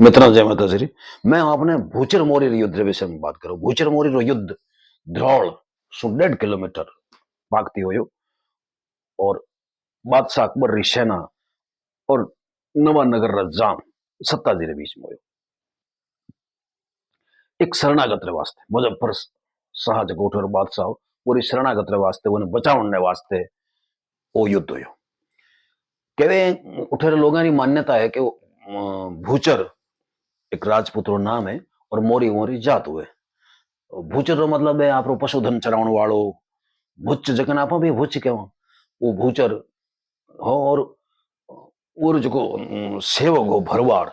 मित्रों जय माता श्री। मैं आपने भूचर मोरी युद्ध विषय में बात करूं। भूचर मोरी युद्ध द्रोण 150 किलोमीटर भागती हो और बादशाह अकबर री सेना और नवानगर रा जाम सत्ताजी रे बीच में हो। एक शरणागत रे वास्ते मुजफ्फर शाह जो गोठर बादशाह पूरी शरणागत रे वास्ते उन्हें बचावने वास्ते वो युद्ध हो। कहवे उठेरे लोगों की मान्यता है कि भूचर एक राजपूत रो नाम है और मोरी मोरी जात हुए। भूचर रो मतलब है आप पशुधन चरावण वालो भुच जखन आप भी भुच कहवा वो भूचर हो। और जो सेवक हो भरवाड़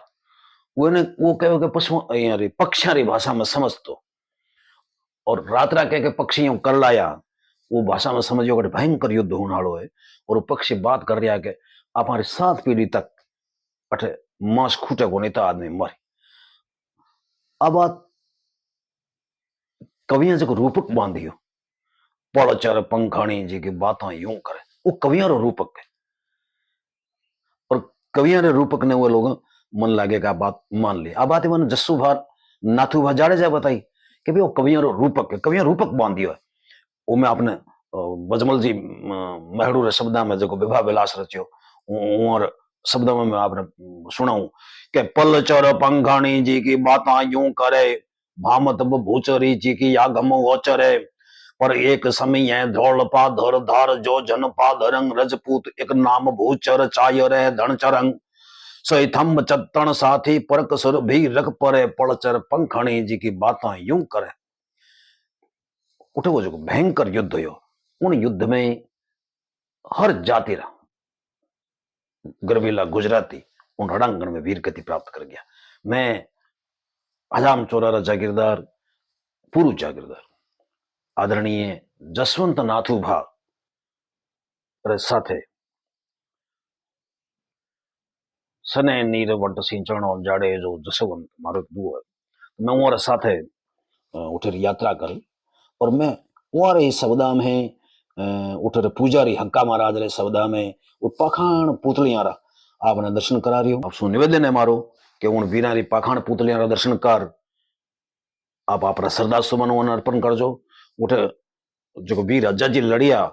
वो कहो कि पशु पक्षिया री भाषा में समझतो और रात्रा कह के पक्षी कर लाया वो भाषा में समझियो कि भयंकर युद्ध होने वालो है। और वो पक्षी बात कर रहा है कि आप हमारी 7 पीढ़ी तक अठे मांस खूटे को नहीं तो आदमी मरे। अब बात कवियां जो रूपक बांधियो पड़चर पंखाणी जी की बात यूं करे वो कवियां रो रूपक है। और कवियां रे रूपक ने वो लोग मन लागे का बात मान ली। आ बात मन जस्सू भार नाथू भा जाड़ेजा बताई कि भाई वो कवियां रो रूपक है, कवियां रूपक बांधियो है। वो मैं आपने बजमल जी महड़ू रे शब्दा में जो विभा विलास रचियो और शब्दों में मैं आपने सुनाऊं कि पलचर पंखाणी जी की बात यूं करे भामत भूचरी जी की आगम गोचरे पर एक समय है धौल पाधर धार जो जन पाधरंग रजपूत एक नाम भूचर चाय रे धन चरंग सोई थम चत्तन साथी परक सुर भी रख परे पड़चर पंखणी जी की बातें यूं करे। उठे वो जो भयंकर युद्ध हो उन युद्ध में हर जाति रा गर्वीला गुजराती उन रणांगण में वीर गति प्राप्त कर गया। मैं हजाम चोरा रा जागीरदार पूर्व जागीरदार आदरणीय जसवंत नाथू भा साथे सने नीर वट सिंचण और जाड़े जो जसवंत मारो दुओ है मैं वो साथे उठर यात्रा करी और मैं वहां इस सवदा में उठर पुजारी हक्का महाराज रे सवदा में वो पाखाण पुतलियां रा आपने दर्शन करा रही हो। आप सु निवेदन है मारो कि उन वीरा री पाखाण पुतलियां रा दर्शन कर आप अपना श्रद्धा सुमन अर्पण करजो। उठे जो वीर अज्जा जी लड़िया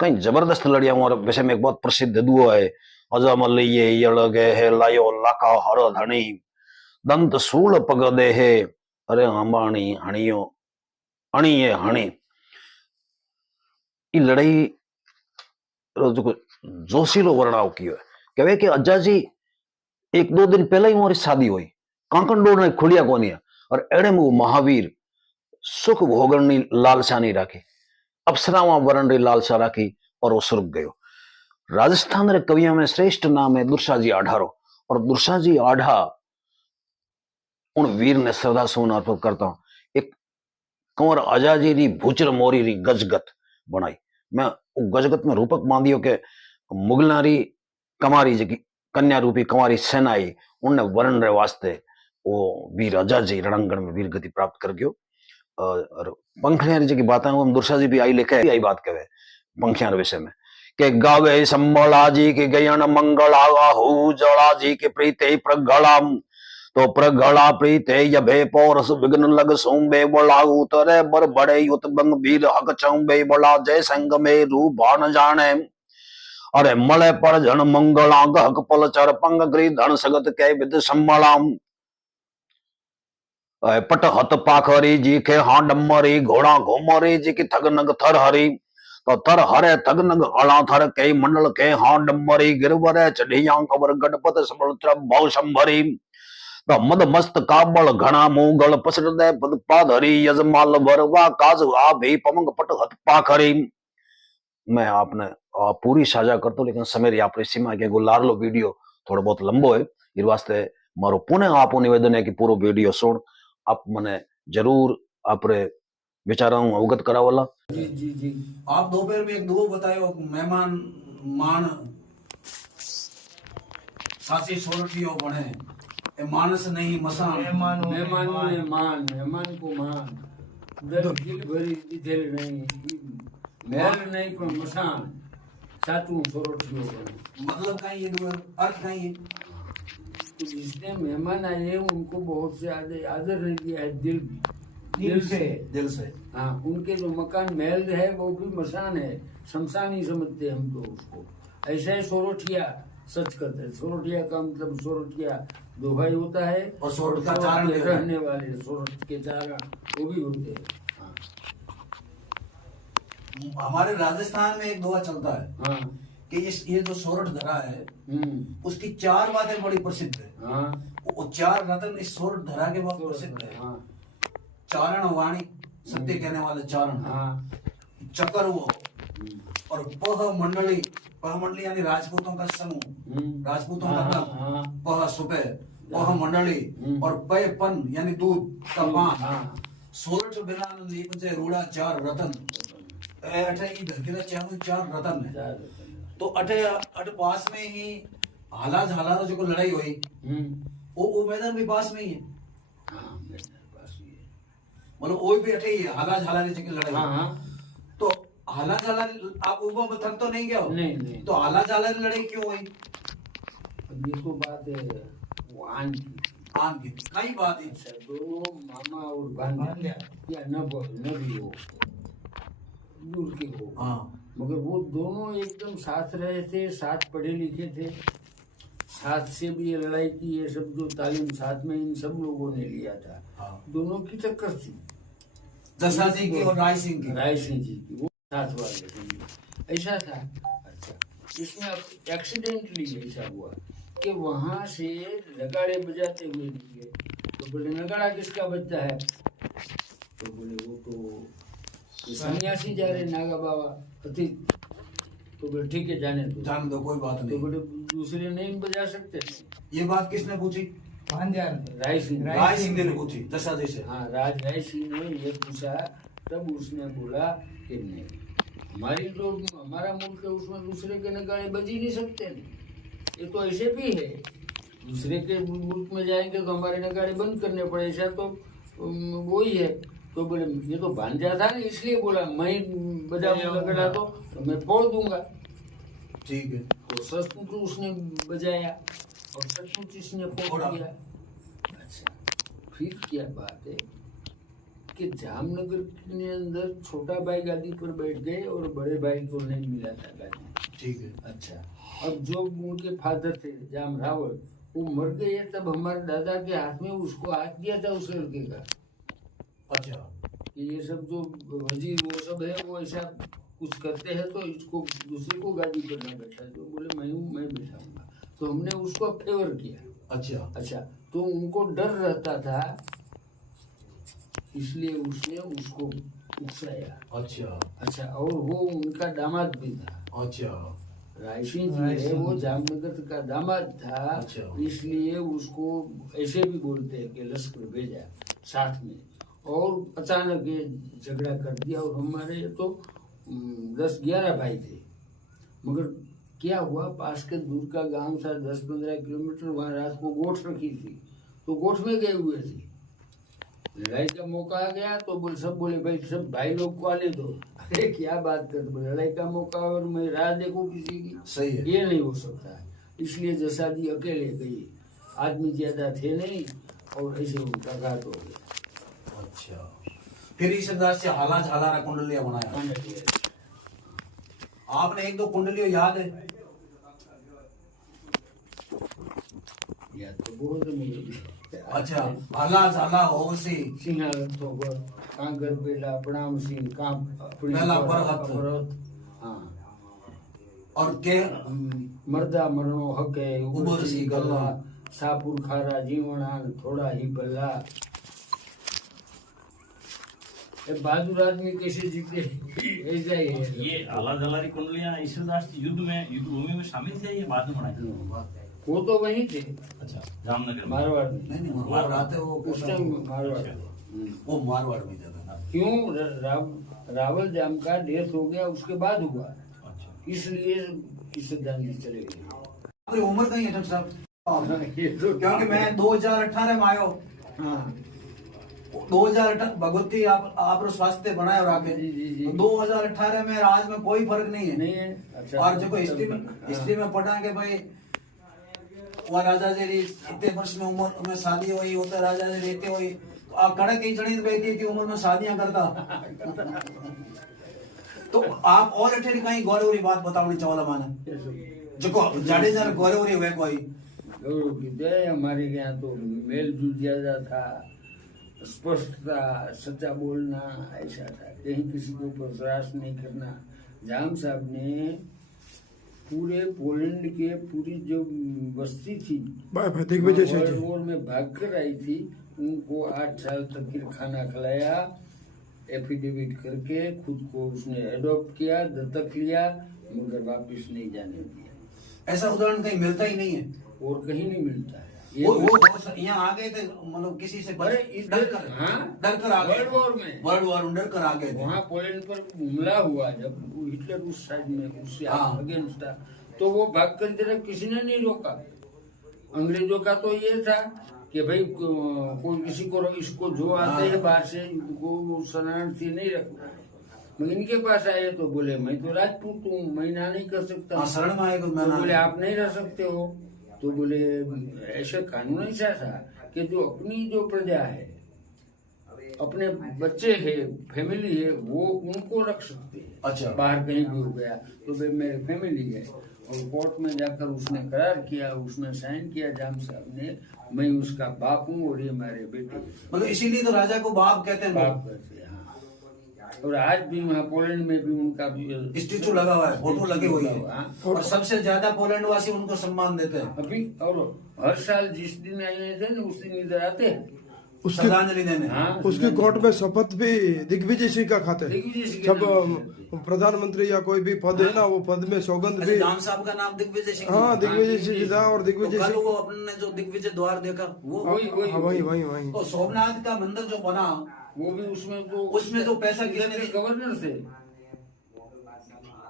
कहीं जबरदस्त लड़िया और वैसे में एक बहुत प्रसिद्ध दुओ है अजमलिये यड़गे है लायो लाका हर धनी दंत सूल पग दे है अरे अंबाणी हणियो हणिये हणी। ये लड़ाई जो जोशीलो वर्णाव कियो है कहे कि अज्जा जी 1-2 दिन पहले ही मोरी शादी हुई कांकन डोर ने खुलिया कोनी और एड़े में वो महावीर सुख भोगन लालसा नहीं राखी अप्सरावा वरण री लालसा राखी और वो सुर्ग गयो। राजस्थान रे कवियों में श्रेष्ठ नाम है दुर्साजी आढ़ारो और दुर्साजी आढ़ा उन वीर ने श्रद्धा सुमन अर्पित करता हूं। एक कंवर आजाजी री भूचर मोरी री गजगत बनाई मैं गजगत में रूपक बांधियो के मुगलारी कमारी जी कन्या रूपी कंवारी सेना आई उनने वरण रे वास्ते वो वीर आजाजी रणांगण में वीर गति प्राप्त कर गयो। और पंखिया जी की बात हम दुर्सा जी भी आई लिखे आई बात कहे पंखिया विषय में के गावे संबला जी के गयन मंगला हो जड़ा जी के प्रीते प्रगला तो प्रगला प्रीते यभे पौरस विघ्न लग सोंबे बोला उतरे बर बड़े युत बंग वीर हक चौबे बोला जय संग में रूप भान जाने अरे मले पर जन मंगला गहक पल चर पंग ग्री धन सगत के विद संबलाम पट हत पाखरी जी के हाँ डमरी घोड़ा घोमरी जी की थग नग थर हरी तो थर हरे थग नग अला थर के मंडल के हाँ डमरी गिरवरे चढ़िया कबर गणपत सबल भव संभरी तो मद मस्त काबल घना मुगल पसर दे पद पाधरी यजमाल भरवा काज आ भी पमंग पट हत पाखरी। मैं आपने पूरी साझा करता लेकिन समय आपने सीमा के लारलो वीडियो थोड़ा बहुत लंबो है इस वास्ते मारो पुनः आपो निवेदन है कि पूरा वीडियो सुन आप मने जरूर आपरे विचारों अवगत करावला। जी जी जी आप दोपहर में एक दुओ बतायो मेहमान मान सासी सोरठियो बने ए मानस नहीं मसान मेहमान में मान मेहमान को मान दिल भरी दिल नहीं महल नहीं पर मसान सातू सोरठियो बने मतलब कहीं ये दुओ अर्थ कहीं तो जिसने मेहमान आए हैं उनको बहुत से आदर नहीं दिया है, दिल से। दिल से। हाँ, उनके जो मकान महल है वो भी मसान है, शमशान ही समझते हैं हम तो उसको। ऐसा ही सोरठिया सच करते हैं। सोरठिया का मतलब सोरठिया दोहाई होता है, और सोरठ का चारण भी होता है। रहने वाले सोरठ के चारण वो भी होते हैं। हाँ हमारे राजस्थान में एक दोहा चलता है हाँ कि ये जो सोरठ धरा है उसकी 4 बातें बड़ी प्रसिद्ध है। हाँ वो 4 रत्न इस सोरठ धरा के बहुत प्रसिद्ध है। हाँ चारण वाणी, सत्य कहने वाले चारण। हाँ चकर वो, और पह मंडली। पह मंडली यानी राजपूतों का समूह, राजपूतों का दल। पह सुपे, पह मंडली, और पय पन यानी दूध का पान। सोरठ बिना नीपजे रूड़ा 4 रतन। अठे ही धरतीला चाहूं 4 रतन है। तो अठे पास में ही हाला झाला जो लड़ाई हुई वो मैदान भी पास में ही है। हाँ, मैदान पास ही है। मतलब वो भी अठे ही है, हाला झाला ने जो लड़ाई। हाँ तो हाला झाला आप उबो में थक तो नहीं गया हो? नहीं। तो हाला झाला की लड़ाई क्यों हुई? अब ये तो बात है वो आन की। आन की कई बात है। अच्छा, दोनों मामा और भांजा या न भी हो, दूर के हो। हाँ। मगर वो दोनों एकदम साथ रहे थे, साथ पढ़े लिखे थे, साथ से भी ये लड़ाई की, ये सब जो तालीम साथ में इन सब लोगों ने लिया था। हाँ। दोनों की टक्कर थी, दशा जी की और राय सिंह की। राय सिंह जी की, वो साथ वाले थे। ऐसा था। अच्छा, इसमें एक्सीडेंटली ऐसा हुआ कि वहां से नगाड़े बजाते हुए निकले। तो बोले नगाड़ा किसका बजता है? तो बोले वो तो सन्यासी जा रहे नागा बाबा अति। तो बोले ठीक है, जाने दो कोई बात तो नहीं। बोले दूसरे नहीं बजा सकते। ये बात किसने पूछी? राय सिंह ने पूछी दशा जी से। हाँ, राय सिंह ने ये पूछा, तब उसने बोला कि नहीं, हमारी जो हमारा मुल्क है उसमें दूसरे के नगाड़े बज ही नहीं सकते। नहीं, ये तो ऐसे भी है, दूसरे के मुल्क में जाएंगे तो हमारे नगाड़े बंद करने पड़े। ऐसा तो वो ही है। तो बोले ये तो भांजा था ना, इसलिए बोला मैं बजाऊंगा नगाड़ा तो मैं फोड़ दूंगा। ठीक है। तो सचमुच उसने बजाया और सचमुच इसने फोड़ दिया। अच्छा, फिर क्या बात है कि जामनगर के अंदर छोटा भाई गादी पर बैठ गए और बड़े भाई को नहीं मिला था गादी। ठीक है। अच्छा, अब जो उनके फादर थे जाम रावल, वो मर गए, तब हमारे दादा के हाथ में उसको हाथ दिया था उस लड़के का। अच्छा, कि ये सब जो वजीर वो सब है वो ऐसा कुछ करते हैं तो इसको दूसरे को गादी पर ना बैठा। तो बोले मैं बैठाऊंगा। तो हमने उसको फेवर किया। अच्छा, तो उनको डर रहता था, इसलिए उसने उसको उकसाया। अच्छा, और वो उनका दामाद भी था। अच्छा, राय सिंह जी है वो जामनगर का दामाद था। अच्छा। इसलिए उसको ऐसे भी बोलते हैं कि लश्कर भेजा साथ में, और अचानक ये झगड़ा कर दिया। और हमारे तो 10-11 भाई थे। मगर क्या हुआ, पास के दूर का गांव था 10-15 किलोमीटर, वहाँ रात को गोठ रखी थी, तो गोठ में गए हुए थे। लड़ाई का मौका आ गया तो सब बोले भाई सब भाई लोग को आने दो। अरे क्या बात कर, लड़ाई का मौका और मैं राह देखूं किसी की? सही है। ये नहीं हो सकता है। इसलिए जसा जी अकेले गई, आदमी ज्यादा थे नहीं, और ऐसे उनका घात हो गया। अच्छा, फिर इस अंदाज से हाला झाला कुंडलियां बनाया। आपने 1-2 कुंडलियों याद है? याद तो बहुत है मुझे। अच्छा, हाला झाला होसी सिंहासन तो कांगर बेला प्रणाम सिंह काम बेला परहत। हाँ, और के मर्दा मरणो हक है उबर सी गल्ला, सापुर खारा जीवनान थोड़ा ही बल्ला। बहादुर आदमी कैसे जीते, ऐसा ही है। ये आला जलारी कुंडलियां ईश्वरदास जी युद्ध भूमि में शामिल थे, ये बाद में बनाई? वो तो वहीं थे। अच्छा, जामनगर में। मारवाड़ में। नहीं वो रात वो उस टाइम मारवाड़ में। वो मारवाड़ में जाता। क्यों? रावल जाम का डेथ हो गया, उसके बाद हुआ। अच्छा, इसलिए श्रद्धांजलि चले गए। आपकी उम्र नहीं है डॉक्टर साहब? ये तो क्योंकि मैं 2018 में आयो। हाँ, 2018 भगवती आप स्वास्थ्य बनाए और आके जी। 2018 में आज में कोई फर्क नहीं है। नहीं है। अच्छा, और जो हिस्ट्री में पढ़ा के भाई वह राजा जी इतने वर्ष में उम्र में शादी हुई होते राजा जी रहते हुई कड़क की जड़ी बेटी की उम्र में शादियां करता। तो आप और अठे कहीं गौरव बात बतावनी चावला माने जो जाडेजा गौरव वे कोई गौरव की जय। हमारे यहाँ तो मेल जुल ज्यादा था, स्पष्टता, सच्चा बोलना ऐसा था, कहीं किसी के ऊपर त्रास नहीं करना। जाम साहब ने पूरे पोलैंड के पूरी जो बस्ती थी वर्ल्ड वॉर में भाग कर आई थी, उनको 8 साल तक खाना खिलाया, एफिडेविट करके खुद को उसने एडॉप्ट किया, दत्तक लिया, मगर वापिस नहीं जाने दिया। ऐसा उदाहरण कहीं मिलता ही नहीं है और कहीं नहीं मिलता है। वो यहाँ आ गए थे, मतलब किसी से डर कर आ गए वर्ल्ड वॉर डर कर आ गए थे। वहाँ पोलैंड पर हमला हुआ जब हिटलर उस साइड में उससे अगेंस्ट था, तो वो भाग कर जरा किसी ने नहीं रोका। अंग्रेजों का तो ये था कि भाई कोई किसी को इसको जो आते हैं बाहर से वो शरणार्थी नहीं रखना है। मगर इनके पास आए तो बोले मैं तो राजपूत हूँ, मैं ना नहीं कर सकता। शरण में आए तो बोले आप नहीं रह सकते हो। तो बोले ऐसा कानून ऐसा था कि जो अपनी जो प्रजा है, अपने बच्चे है, फैमिली है, वो उनको रख सकते हैं। अच्छा। बाहर कहीं भी हो गया तो वे मेरे फैमिली है। और कोर्ट में जाकर उसने करार किया, उसमें साइन किया जाम साहब ने, मैं उसका बाप हूँ और ये मेरे बेटे। मतलब इसीलिए तो राजा को बाप कहते हैं। बाप कहते हैं, हाँ। और आज भी वहाँ पोलैंड में भी उनका भी स्टेचू लगा हुआ है, फोटो लगे हुई है, और सबसे ज्यादा पोलैंड वासी उनको सम्मान देते हैं अभी। और हर साल जिस दिन आए थे ना उस दिन इधर आते हैं श्रद्धांजलि देने। उसकी कोर्ट में शपथ भी दिग्विजय सिंह का खाते हैं। दिग्विजय सिंह सब प्रधानमंत्री या कोई भी पद है ना, वो पद में सौगंध भी। जाम साहब का नाम दिग्विजय सिंह। हाँ, दिग्विजय सिंह था। और दिग्विजय कल सिंह वो अपने जो दिग्विजय द्वार देखा वो वही तो सोमनाथ का मंदिर जो बना वो भी उसमें तो पैसा गिरने गवर्नर थे,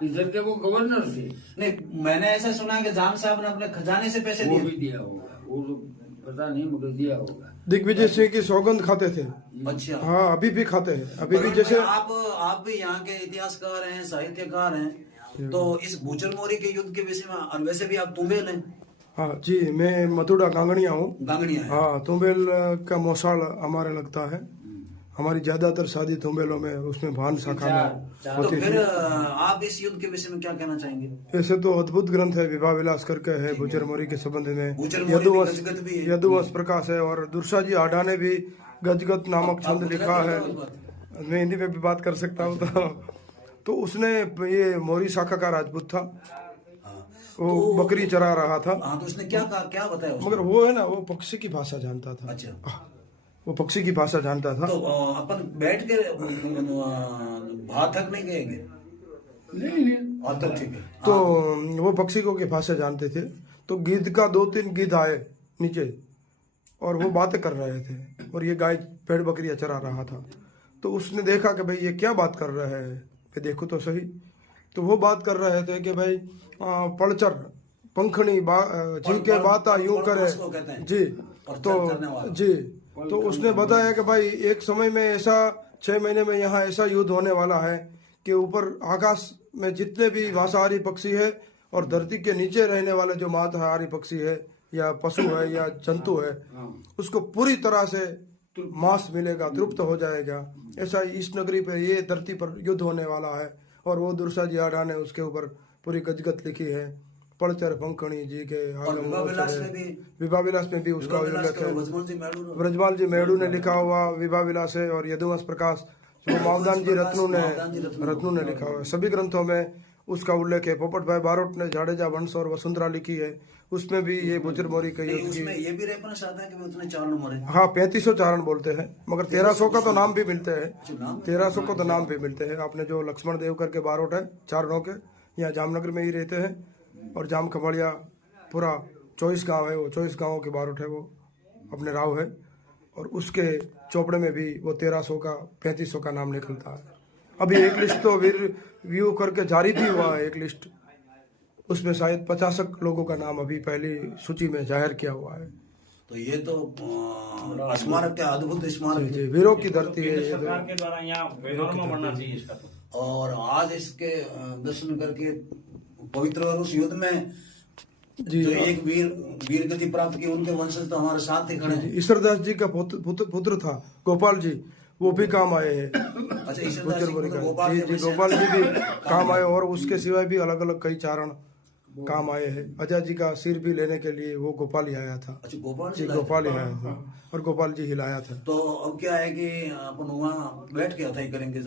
इधर के वो गवर्नर थे। नहीं, मैंने ऐसा सुना है कि जाम साहब ने अपने खजाने से पैसे वो दिए। भी दिया होगा, वो तो पता नहीं मगर दिया होगा। दिग्विजय सिंह की सौगंध खाते थे। अच्छा। हाँ, अभी भी खाते हैं। अभी भी जैसे आप भी यहाँ के इतिहासकार हैं, साहित्यकार हैं, तो इस भूचर मोरी के युद्ध के विषय में, और वैसे भी आप तुम्बेल हैं। हाँ जी, मैं मथुरा गांगड़िया हूँ। गांगड़िया है। हाँ, तुम्बेल का मौसाल हमारे लगता है। हमारी ज्यादातर शादी तुम्बेलों में, उसमें भान शाखा में तो होती फिर थी। आप इस युद्ध के विषय में क्या कहना चाहेंगे? ऐसे तो अद्भुत ग्रंथ है, विवाह विलास करके है भूचर मोरी के संबंध में। भूचर मोरी भी गजगत भी है। यदुवंश प्रकाश है, और दुर्सा जी आडा ने भी गजगत नामक छंद लिखा है। मैं हिंदी में भी बात कर सकता हूँ। तो उसने, ये मोरी शाखा का राजपूत था, वो बकरी चरा रहा था। हाँ, तो उसने क्या कहा, क्या बताया उसने? मगर वो है ना, वो पक्षी की भाषा जानता था। अच्छा। वो पक्षी की भाषा जानता था। तो अपन बैठ के भात तक नहीं गएंगे? नहीं तो ठीक है। तो वो पक्षी को की भाषा जानते थे। तो गिद्ध का 2-3 गिद्ध आए नीचे, और वो बातें कर रहे थे, और ये गाय भेड़ बकरियां चरा रहा था। तो उसने देखा कि भाई ये क्या बात कर रहे हैं, मैं देखो तो सही। तो वो बात कर रहे थे कि भाई पड़चर पंखनी जी के बाता यूं करे जी। तो जी, तो उसने बताया कि भाई एक समय में ऐसा 6 महीने में यहाँ ऐसा युद्ध होने वाला है कि ऊपर आकाश में जितने भी मांसाहारी पक्षी है, और धरती के नीचे रहने वाले जो मांसाहारी पक्षी है या पशु है या जंतु है, उसको पूरी तरह से मांस मिलेगा, तृप्त हो जाएगा। ऐसा इस नगरी पे, ये धरती पर युद्ध होने वाला है। और वो दुर्सा जी आडा ने उसके ऊपर पूरी गजगत लिखी है। पड़चर पंखणी जी के विवाह विलास में भी उसका उल्लेख है। ब्रजपाल जी मेड़ू ने लिखा हुआ विवाह विलास है, और यदुवंश प्रकाश जो मावदान जी रत्नू ने लिखा हुआ है। सभी ग्रंथों में उसका उल्लेख है। पोपट भाई बारोट ने जाडेजा वंश और वसुंधरा लिखी है, उसमें भी ये भूचर मोरी का युद्ध की। ये भी रेफरेंस आता है कि उसने चारण मारे। हाँ, 3500 चारण बोलते हैं, मगर 1300 का तो नाम भी मिलते हैं। 1300 को तो नाम भी मिलते हैं। आपने जो लक्ष्मण देव करके बारोट है, चारणों के, यहाँ जामनगर में ही रहते हैं। और जाम खबड़िया पूरा 24 गांव है, वो 24 गांवों के बारोट है, वो अपने राव है। और उसके चौपड़े में भी वो 1300 का 3500 का नाम निकलता है। अभी एक लिस्ट तो व्यू करके जारी भी हुआ है, एक लिस्ट, उसमें शायद 50 लोगों का नाम अभी पहली सूची में जाहिर किया हुआ है। तो ये तो स्मारक क्या अद्भुत स्मारक है, वीरों की धरती है। सरकार के द्वारा यहाँ व्यवहार में बनना चाहिए इसका तो। और आज इसके दर्शन करके पवित्र और उस युद्ध में जी। जो एक वीर गति प्राप्त की, उनके वंशज तो हमारे साथ ही खड़े हैं। ईश्वरदास जी का पुत्र था गोपाल जी, वो भी काम आए हैं। अच्छा, ईश्वरदास गुज्जर जी मुनि को का गोपाल जी जी जी, अपने गोपाल जी भी शहर काम आए, और उसके सिवाय भी अलग अलग कई चारण काम आए हैं। अजय जी का सिर भी लेने के लिए वो गोपाल ही आया था। अच्छा, गोपाल जी जी लाए थे। गोपाल ही आया था, और गोपाल जी हिलाया था। तो अब क्या है कि अपन वहाँ बैठ के अथाई करेंगे।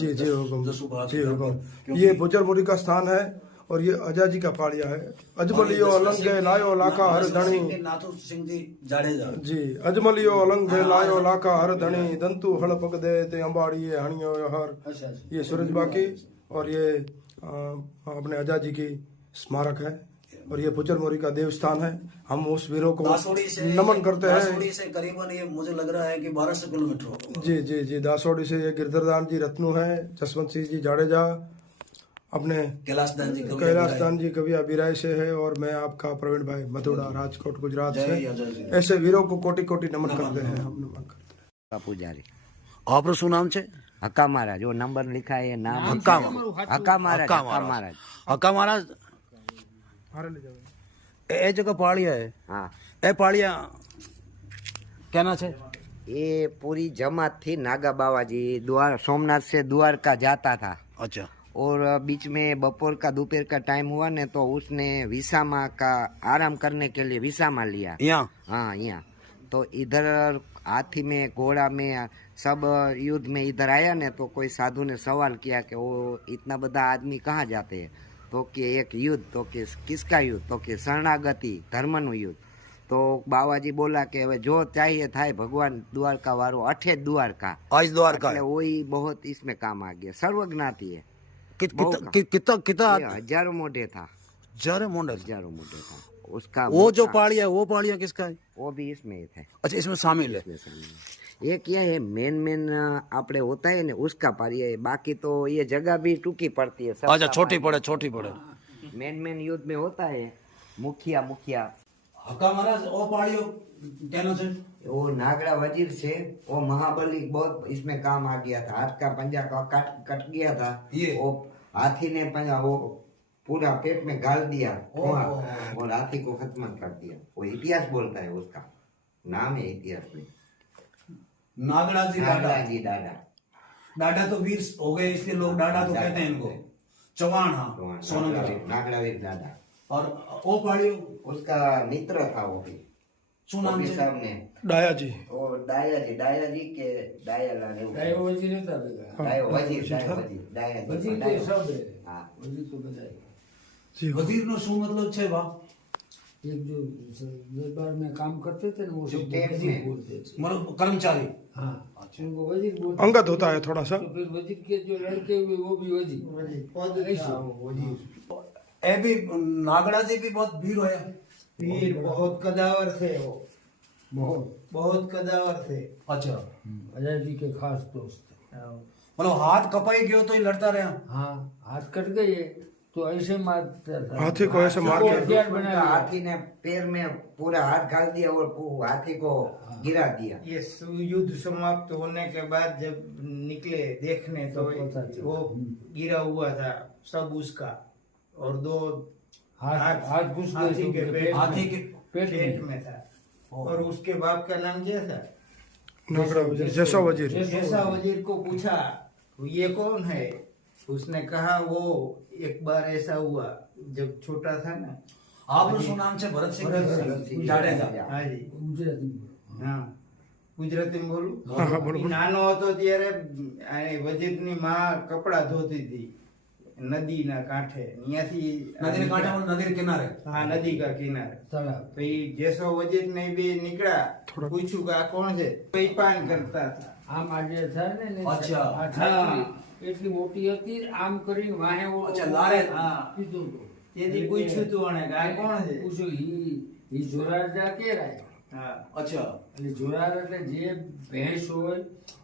जी जी हुकुम, जसुभाष जी हुकुम। क्योंकि ये गुज्जर मुनि का स्थान है, और ये अजय जी का पाड़िया है। अजमलियो अलंग है लायो लाका हर धनी, नाथू सिंह जी जाडेजा। जी अजमलियो अलंग है लायो लाका हर धनी, दंतु हड़ पग दे ते अंबाड़ी ये हणियो हर। अच्छा अच्छा। ये सूरज बाकी, और ये अपने अजय जी की स्मारक है, और ये पुजर मोरी का देवस्थान है। हम उस वीरों को दासोड़ी से नमन करते हैं। दासोड़ी से करीबन ये मुझे लग रहा है कि 1200 किलोमीटर होगा। जी जी जी, दासोड़ी से ये गिरधरदान जी रत्नू है, जसवंत सिंह जी जाडेजा, अपने कैलाशदान जी कैलाशदान जी कभी अभिराय से है, और मैं आपका प्रवीण भाई मथुरा राजकोट गुजरात जय से। अजय जी। ऐसे वीरों को कोटि कोटि नमन करते हैं, हम नमन करते हैं। પૂજારી આપણું શું નામ છે? હક્કા મહારાજ જો નંબર लिखा है नाम હક્કા હક્કા મહારાજ હક્કા હક્કા મહારાજ. મહારાજ હક્કા મહારાજ हारे ले जाओ। એ જગ્યા પાળિયા है हाँ એ પાળિયા કેના છે? ये पूरी जमात थी नागा बाबा जी द्वार सोमनाथ से द्वारका जाता था अच्छा और बीच में बपोर का दोपहर का टाइम हुआ ने तो उसने विसामा का आराम करने के लिए विसामा लिया यहाँ हाँ यहाँ तो इधर हाथी में घोड़ा में सब युद्ध में इधर आया ने तो कोई साधु ने सवाल किया कि वो इतना बड़ा आदमी कहाँ जाते हैं तो कि एक युद्ध तो कि किसका युद्ध तो कि शरणागति धर्मनु युद्ध तो बाबाजी बोला कि હવે जो चाहिए થાય ભગવાન દ્વારકા વાળો અઠે દ્વારકા आज द्वारका એટલે वही बहुत इसमें काम आ गया सर्वज्ञाती है कितना कितना ये हजारों मोढ़े था जरे मोंडल हजारों मोढ़े था उसका वो जो मोटा- पाड़िया है वो पाड़िया किसका है? वो भी इसमें ही थे अच्छा इसमें शामिल है। इसमें शामिल है। ये क्या है मेन आपने होता है ना उसका पारी है बाकी तो ये जगह भी टूकी पड़ती है अच्छा छोटी पड़े छोटी पड़े मेन युद्ध में होता है मुखिया मुखिया हक्का महाराज ओ पाड़ियो कहना चाहिए। वो नागड़ा वजीर से वो महाबली बहुत इसमें काम आ गया था हाथ का पंजा का कट गया था ये? वो हाथी ने पंजा वो पूरा पेट में गाल दिया ओह। और हाथी को खत्म कर दिया वो इतिहास बोलता है उसका नाम है इतिहास में नागड़ा जी डाडा। नागड़ा जी दादा डाडा तो वीर हो गए, इसलिए लोग डाडा तो कहते हैं इनको। चौहान, हाँ सोनगर। नागड़ावीर दादा और ओ पाड़ियो उसका मित्र था वो भी શું નામ છે? साहब ने डाया जी, वो डाया जी के डाया लाने ડાયો વજી નતા ભેગા डाया वजीर डाया વજી जी તો સબ हाँ વજી તો બધા जी वजीर नो શું मतलब છે બા? एक जो दरबार में काम करते थे ना वो जो सब कैंप वजीर में। बोलते थे मतलब कर्मचारी। हाँ उनको वजीर बोलते अंगत होता है थोड़ा सा। तो फिर वजीर के जो लड़के हुए वो भी वजीर ऐसा ए भी नागड़ा जी भी बहुत वीर होया। वीर बहुत कदावर थे वो, बहुत बहुत कदावर थे। अच्छा अजय जी के खास दोस्त मतलब हाथ कपाई गयो तो ही लड़ता रहा। हाँ हाथ कट गए तो ऐसे मारता था हाथी को ऐसे मार के हथियार बना लिया। हाथी ने पैर में पूरा हाथ डाल दिया और हाथी को गिरा दिया ये युद्ध समाप्त होने के बाद जब निकले देखने तो तब पता चला। वो गिरा हुआ था सब उसका, और दो हाथ घुस गए हाथी तो के उनके पेट हाथी में- के पेट पेट में में था। और उसके बाप का नाम क्या था? नागड़ा वजीर, जैसा वजीर। जैसा वजीर को पूछा ये कौन है, उसने कहा वो एक बार ऐसा हुआ जब छोटा था ना। आपનું શું નામ છે? भरत ભરતસિંહ सिंह જાડેજા। हाँ जी, ગુજરાતી હા ગુજરાતી બોલું? હા, હા, બોલો, બોલો. નાનો હતો ત્યારે વજીરની માં કપડા ધોતી હતી નદીના કાંઠે, ત્યાંથી નદીને કાંઠે मतलब નદી के किनारे। हाँ नदी का किनारे। તળાવ तो ये जैसो वजीर ने भी निकला, पूछू का कौन है, तो ये पान करता था। આમ આજે થાય ને અચ્છા. આ છાતી એટલી મોટી હતી આમ કરીને વાહે ઓ અચ્છા, લારે. હા. કીધું હતું. તેથી પૂછ્યું તું અને કે આ કોણ છે? પૂછ્યું ઈ જોરારજા કેરાય हाँ अच्छा એટલે જોરાર એટલે જે ભેંસ હોય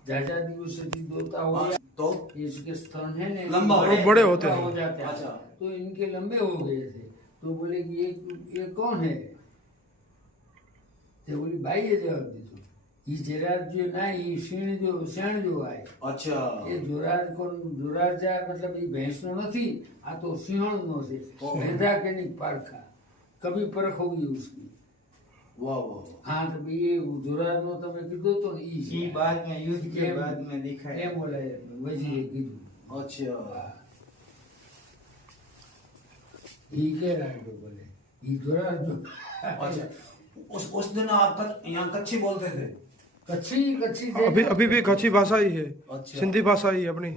જાજા દિવસથી દોતા હોય तो इसके स्तन है ना लंबा वो बड़े होते हैं। हो जाते हैं अच्छा। तो इनके लंबे हो गए थे तो बोले कि ये कौन है तो बोली भाई ये जवाब दीधो ये जोरार जो ना ये शेण जो आए अच्छा એ જોરાર જાય મતલબ એ ભેંસ નો નથી આ તો સિંહણ નો છે મેંઢા કે ની પારખા कभी परख होगी उसकी। वाह वाह हाँ तो भाई ये जोरार નો તમે કીધું તો ને ये बाद में युद्ध के એમ- बाद में दिखाया એમ બોલે વજીરે કીધું अच्छा ઈ કે રાડો બોલે ઈ જોરાર જો अच्छा उस दिन आप यहाँ कच्छी बोलते थे કચ્છી કચ્છી अभी भी कच्छी भाषा ही है, अच्छा। सिंधी भाषा ही है अपनी।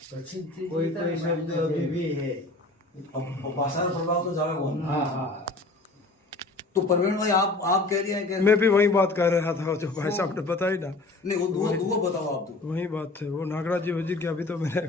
કચ્છી कोई कोई शब्द अभी भी है। अब भाषा का प्रभाव तो जावे वो हाँ हाँ तो प्रवीण भाई आप कह रही हैं कि मैं भी वही बात कर रहा था, जो भाई साहब ने बताई ना, नहीं वो दुआ बताओ आप तो वही बात है। वो नागराज जी वजीर की अभी तो मैंने